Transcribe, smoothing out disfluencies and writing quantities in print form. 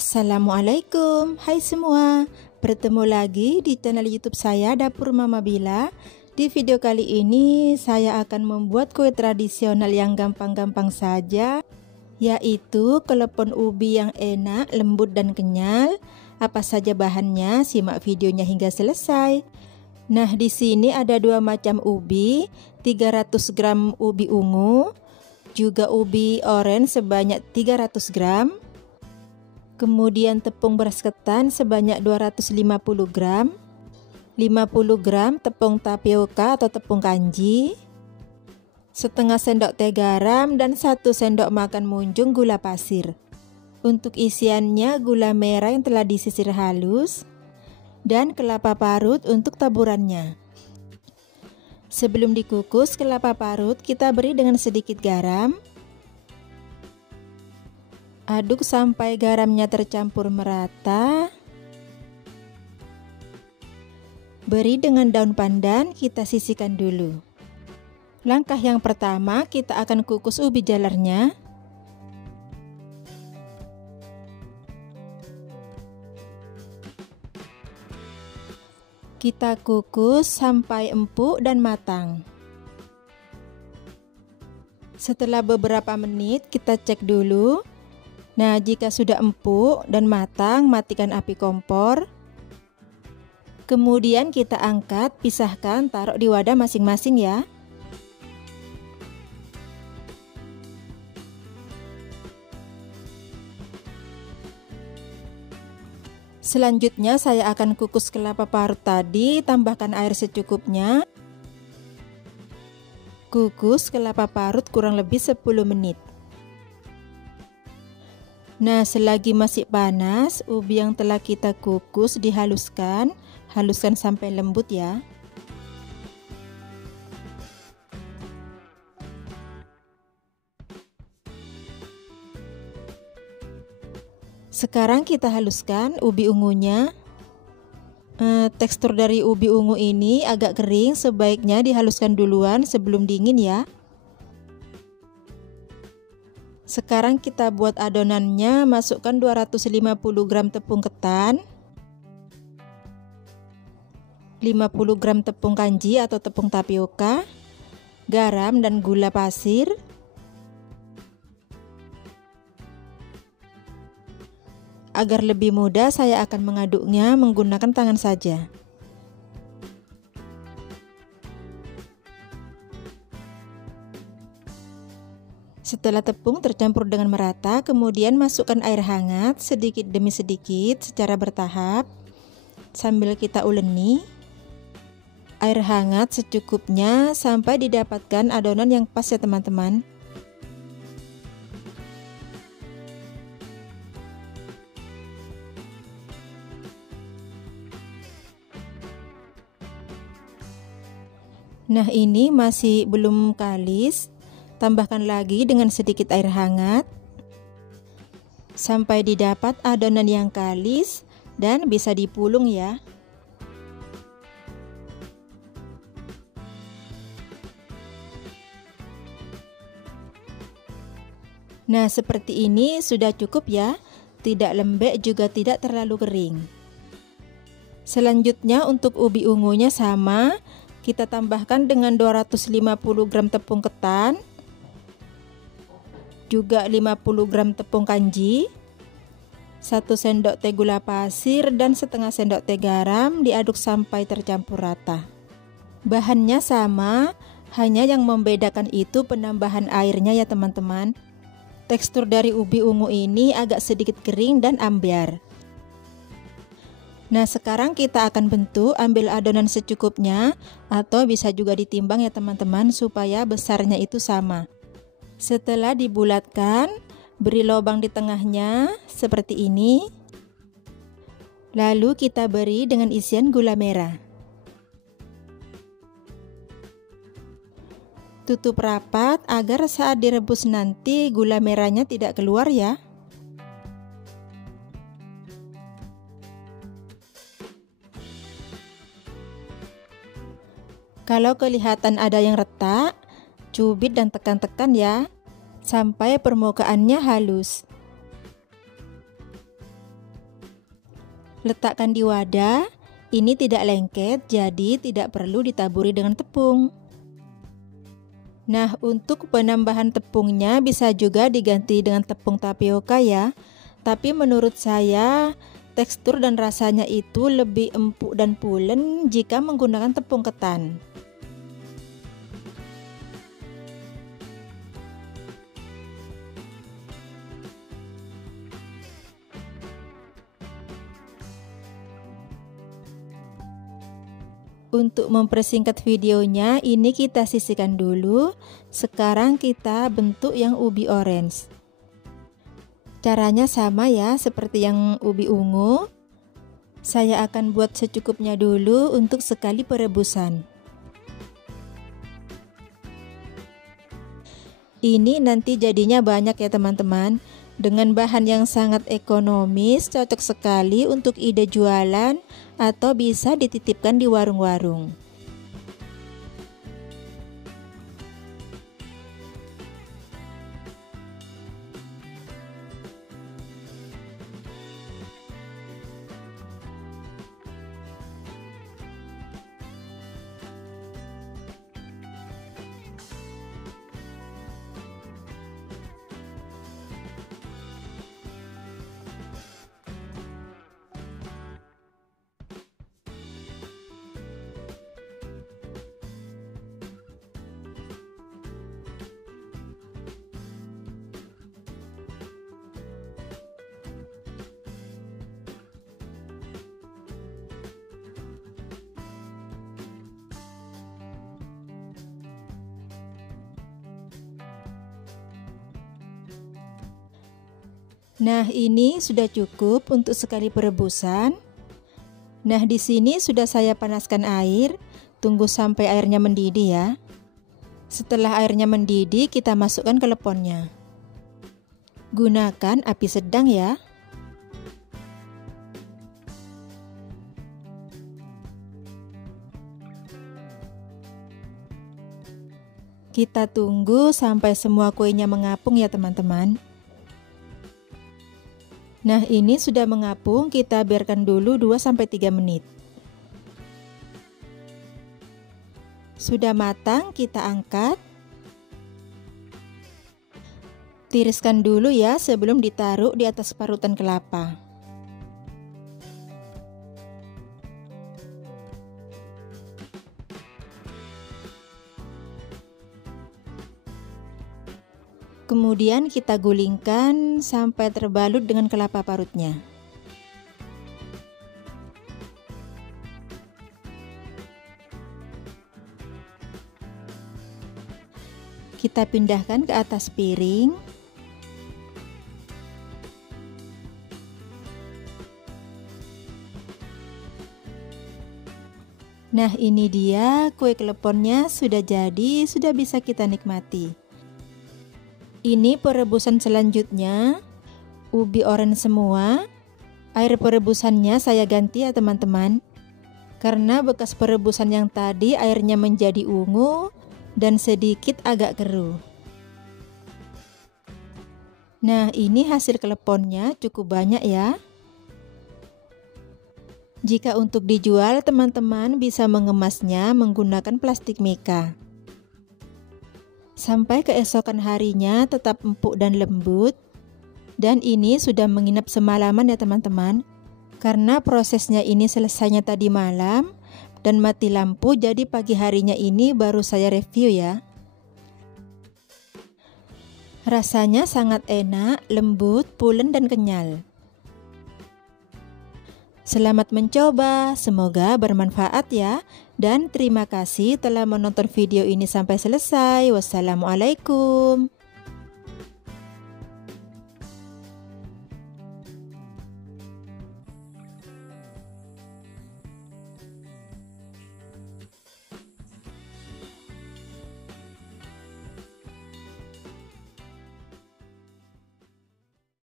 Assalamualaikum, hai semua. Bertemu lagi di channel YouTube saya Dapur Mama Bila. Di video kali ini saya akan membuat kue tradisional yang gampang-gampang saja, yaitu klepon ubi yang enak, lembut dan kenyal. Apa saja bahannya? Simak videonya hingga selesai. Nah, di sini ada dua macam ubi, 300 gram ubi ungu, juga ubi orange sebanyak 300 gram. Kemudian tepung beras ketan sebanyak 250 gram, 50 gram tepung tapioka atau tepung kanji, setengah sendok teh garam, dan 1 sendok makan munjung gula pasir. Untuk isiannya gula merah yang telah disisir halus, dan kelapa parut untuk taburannya. Sebelum dikukus kelapa parut, kita beri dengan sedikit garam. Aduk sampai garamnya tercampur merata. Beri dengan daun pandan, kita sisihkan dulu. Langkah yang pertama, kita akan kukus ubi jalarnya. Kita kukus sampai empuk dan matang. Setelah beberapa menit, kita cek dulu. Nah, jika sudah empuk dan matang, matikan api kompor. Kemudian kita angkat, pisahkan, taruh di wadah masing-masing ya. Selanjutnya saya akan kukus kelapa parut tadi, tambahkan air secukupnya. Kukus kelapa parut kurang lebih 10 menit. Nah, selagi masih panas, ubi yang telah kita kukus dihaluskan, haluskan sampai lembut ya. Sekarang kita haluskan ubi ungunya. Tekstur dari ubi ungu ini agak kering, sebaiknya dihaluskan duluan sebelum dingin ya. Sekarang kita buat adonannya, masukkan 250 gram tepung ketan, 50 gram tepung kanji atau tepung tapioka, garam dan gula pasir, agar lebih mudah saya akan mengaduknya menggunakan tangan saja. Setelah tepung tercampur dengan merata, kemudian masukkan air hangat sedikit demi sedikit secara bertahap sambil kita uleni. Air hangat secukupnya sampai didapatkan adonan yang pas ya teman-teman. Nah, ini masih belum kalis. Tambahkan lagi dengan sedikit air hangat sampai didapat adonan yang kalis dan bisa dipulung ya. Nah, seperti ini sudah cukup ya, tidak lembek juga tidak terlalu kering. Selanjutnya untuk ubi ungunya sama, kita tambahkan dengan 250 gram tepung ketan, juga 50 gram tepung kanji, 1 sendok teh gula pasir, dan setengah sendok teh garam. Diaduk sampai tercampur rata. Bahannya sama, hanya yang membedakan itu penambahan airnya ya teman-teman. Tekstur dari ubi ungu ini agak sedikit kering dan ambyar. Nah, sekarang kita akan bentuk, ambil adonan secukupnya atau bisa juga ditimbang ya teman-teman supaya besarnya itu sama. Setelah dibulatkan, beri lubang di tengahnya seperti ini. Lalu kita beri dengan isian gula merah. Tutup rapat agar saat direbus nanti gula merahnya tidak keluar ya. Kalau kelihatan ada yang retak, cubit dan tekan-tekan ya, sampai permukaannya halus. Letakkan di wadah. Ini tidak lengket, jadi tidak perlu ditaburi dengan tepung. Nah, untuk penambahan tepungnya bisa juga diganti dengan tepung tapioka ya. Tapi menurut saya tekstur dan rasanya itu lebih empuk dan pulen jika menggunakan tepung ketan. Untuk mempersingkat videonya, ini kita sisihkan dulu. Sekarang kita bentuk yang ubi orange. Caranya sama ya seperti yang ubi ungu. Saya akan buat secukupnya dulu untuk sekali perebusan. Ini nanti jadinya banyak ya teman-teman. Dengan bahan yang sangat ekonomis, cocok sekali untuk ide jualan atau bisa dititipkan di warung-warung. Nah, ini sudah cukup untuk sekali perebusan. Nah, di sini sudah saya panaskan air. Tunggu sampai airnya mendidih ya. Setelah airnya mendidih, kita masukkan ke lepon-nya. Gunakan api sedang ya. Kita tunggu sampai semua kuenya mengapung ya teman-teman. Nah, ini sudah mengapung, kita biarkan dulu 2-3 menit. Sudah matang, kita angkat. Tiriskan dulu ya sebelum ditaruh di atas parutan kelapa. Kemudian kita gulingkan sampai terbalut dengan kelapa parutnya. Kita pindahkan ke atas piring. Nah, ini dia kue kleponnya sudah jadi, sudah bisa kita nikmati. Ini perebusan selanjutnya, ubi orange semua. Air perebusannya saya ganti ya teman-teman. Karena bekas perebusan yang tadi airnya menjadi ungu dan sedikit agak keruh. Nah, ini hasil kleponnya cukup banyak ya. Jika untuk dijual, teman-teman bisa mengemasnya menggunakan plastik mika. Sampai keesokan harinya tetap empuk dan lembut. Dan ini sudah menginap semalaman ya teman-teman. Karena prosesnya ini selesainya tadi malam dan mati lampu, jadi pagi harinya ini baru saya review ya. Rasanya sangat enak, lembut, pulen dan kenyal. Selamat mencoba, semoga bermanfaat ya. Dan terima kasih telah menonton video ini sampai selesai. Wassalamualaikum.